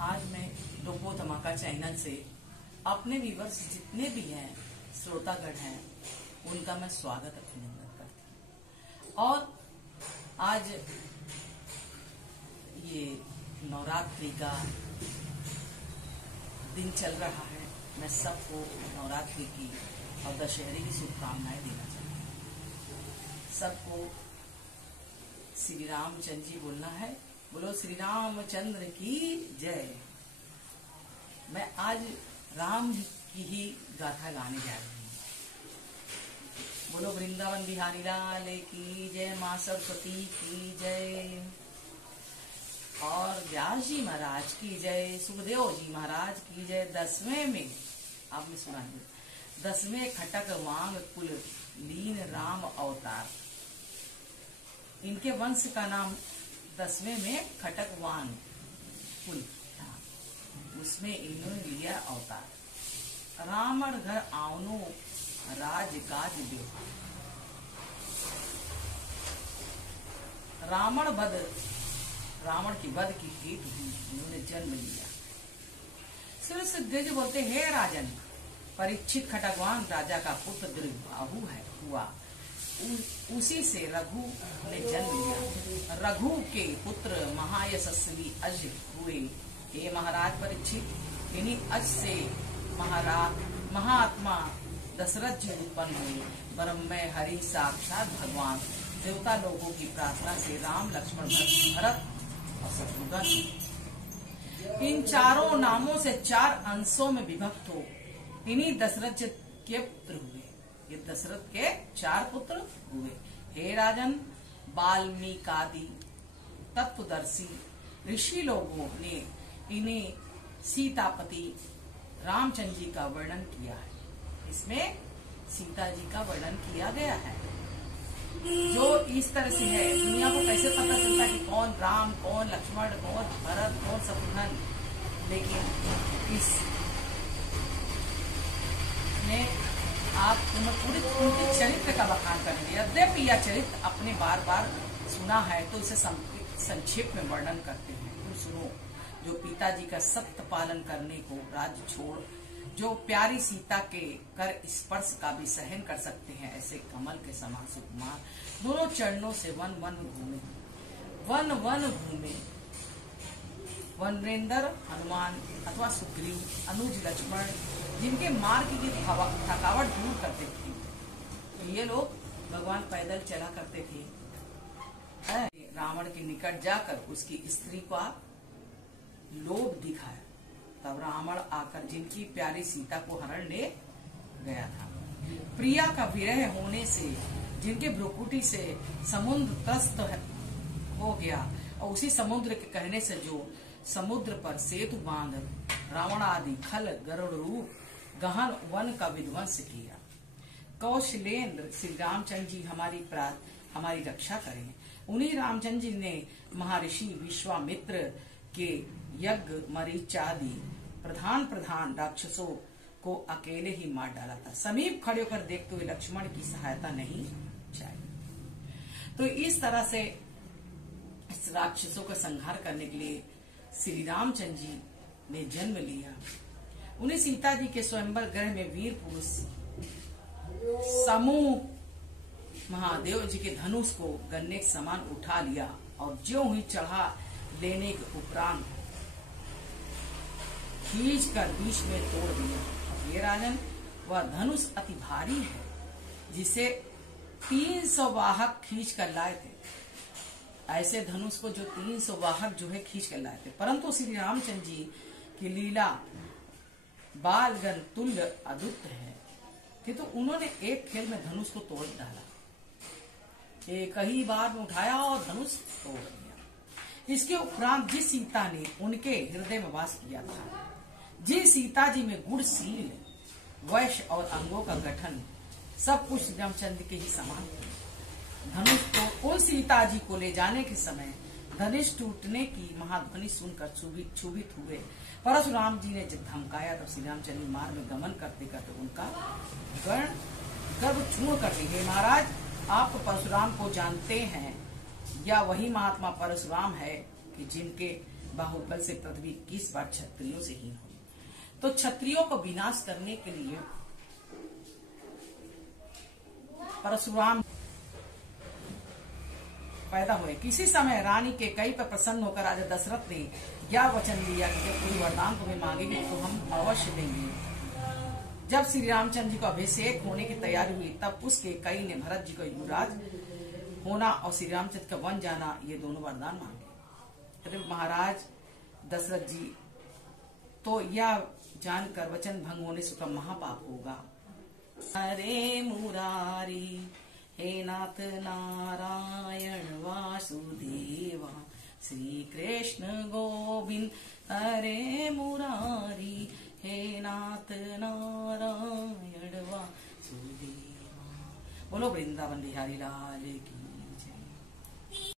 आज मैं डोपो धमाका चैनल से अपने व्यूवर्स जितने भी हैं, श्रोतागण हैं, उनका मैं स्वागत अभिनंदन करती हूँ। और आज ये नवरात्रि का दिन चल रहा है। मैं सबको नवरात्रि की और दशहरे की शुभकामनाएं देना चाहती हूँ। सबको श्री रामचंद्र जी बोलना है। बोलो श्री रामचंद्र की जय। मैं आज राम की ही गाथा गाने जा रही हूँ। बोलो वृंदावन बिहारी लाल की जय, माँ सरस्वती की जय, और व्यास जी महाराज की जय, सुखदेव जी महाराज की जय। 10वें में आपने सुना है, 10वें खटक वांग कुल लीन राम अवतार। इनके वंश का नाम 10वें में खटक वांग कुल था, उसमें इन्होंने लिया अवतार। रावण घर आवनो राज काज देव, रावण की वध की हेतु उन्होंने जन्म लिया। फिर सुग्रीव बोलते, हे राजन, परीक्षित खटकवान राजा का पुत्र दुर्बाहु है हुआ, उसी से रघु ने जन्म लिया। रघु के पुत्र महायशस्वी अज हुए। हे महाराज परीक्षित, इन्हीं अज से महात्मा दशरथ जी उत्पन्न हुए। ब्रह्म हरि साक्षात भगवान, देवता लोगों की प्रार्थना से राम, लक्ष्मण, भरत और शत्रुघ्न इन चारों नामों से 4 अंशों में विभक्त हो इन्हीं दशरथ के पुत्र हुए। ये दशरथ के 4 पुत्र हुए। हे राजन, वाल्मीकादि तत्वदर्शी ऋषि लोगों ने इन्हें सीतापति रामचंद्र जी का वर्णन किया है। इसमें सीता जी का वर्णन किया गया है। जो इस तरह से है, दुनिया को कैसे पता चलता है कि कौन राम, कौन लक्ष्मण, कौन भरत, कौन शत्रुघ्न, लेकिन इस ने आप पूरे उनके चरित्र का बखान करेंगे। यद्यपि यह चरित्र अपने बार बार सुना है तो इसे संक्षेप में वर्णन करते हैं। तुम सुनो, जो पिताजी का सत्य पालन करने को राज्य छोड़, जो प्यारी सीता के कर स्पर्श का भी सहन कर सकते हैं, ऐसे कमल के समान सुकुमार दोनों चरणों से वन वन घूमे। वनरेंद्र हनुमान अथवा सुग्रीव, अनुज लक्ष्मण, जिनके मार्ग की थकावट दूर करते थे। तो ये लोग भगवान पैदल चला करते थे। रावण के निकट जाकर उसकी स्त्री का लोभ दिखाया, तब रावण आकर जिनकी प्यारी सीता को हरण ले गया था। प्रिया का विरह होने से जिनके भ्रुकुटी से समुद्र त्रस्त हो गया, और उसी समुद्र के कहने से जो समुद्र पर सेतु बांध रावण आदि खल गरुड़ रूप गहन वन का विध्वंस किया। कौशलेंद्र श्री रामचंद्र जी हमारी रक्षा करें। उन्हीं रामचंद्र जी ने महर्षि विश्वामित्र के यज्ञ मरीचादि प्रधान राक्षसों को अकेले ही मार डाला था। समीप खड़े होकर देखते हुए लक्ष्मण की सहायता नहीं चाहिए। तो इस तरह से इस राक्षसों का संहार करने के लिए श्री रामचंद्र जी ने जन्म लिया। उन्हें सीता जी के स्वयंवर ग्रह में वीर पुरुष समूह महादेव जी के धनुष को गन्ने के समान उठा लिया, और ज्यों ही चढ़ा लेने के उपरांत खींच कर बीच में तोड़ दिया। ये राजन, वह धनुष अति भारी है, जिसे 300 वाहक खींच कर लाए थे। ऐसे धनुष को जो 300 वाहक जो है खींच कर लाए थे, परंतु श्री रामचंद्र जी की लीला बालगन तुल्य अद्भुत है कि तो उन्होंने एक खेल में धनुष को तोड़ डाला। एक ही बार में उठाया और धनुष तोड़ दिया। इसके उपरांत जिस सीता ने उनके हृदय में वास किया था, जिस सीता जी में गुणशील वैश्य और अंगों का गठन सब कुछ रामचंद्र के ही समान थे, धनुष को उन सीता जी को ले जाने के समय धनुष टूटने की महाध्वनि सुनकर क्षुभित हुए। परशुराम जी ने जब धमकाया तो श्री रामचंद्र मार्ग में गमन करते करते उनका गर्भ चूर्ण कर दिए। महाराज, आप तो परशुराम को जानते हैं, या वही महात्मा परशुराम है कि जिनके बाहुबल से पृथ्वी 21 बार क्षत्रियों से हीन हुई। तो क्षत्रियों को विनाश करने के लिए परशुराम पैदा हुए। किसी समय रानी के कई पर प्रसन्न होकर राजा दशरथ ने यह वचन दिया कि जब कोई वरदान तुम्हें मांगेगी तो हम अवश्य देंगे। जब श्री रामचंद्र जी को अभिषेक होने की तैयारी हुई तब उसके कई ने भरत जी को युवराज होना और श्री रामचंद्र का वन जाना ये दोनों वरदान मांगे। अरे महाराज दशरथ जी तो यह जानकर वचन भंग होने से उसका महापाप होगा। हरे मुरारी हे नाथ नारायण वासुदेवा श्री कृष्ण गोविंद हरे मुरारी हे नाथ नारायण वासुदेवा। बोलो वृंदावन बिहारी लाल की।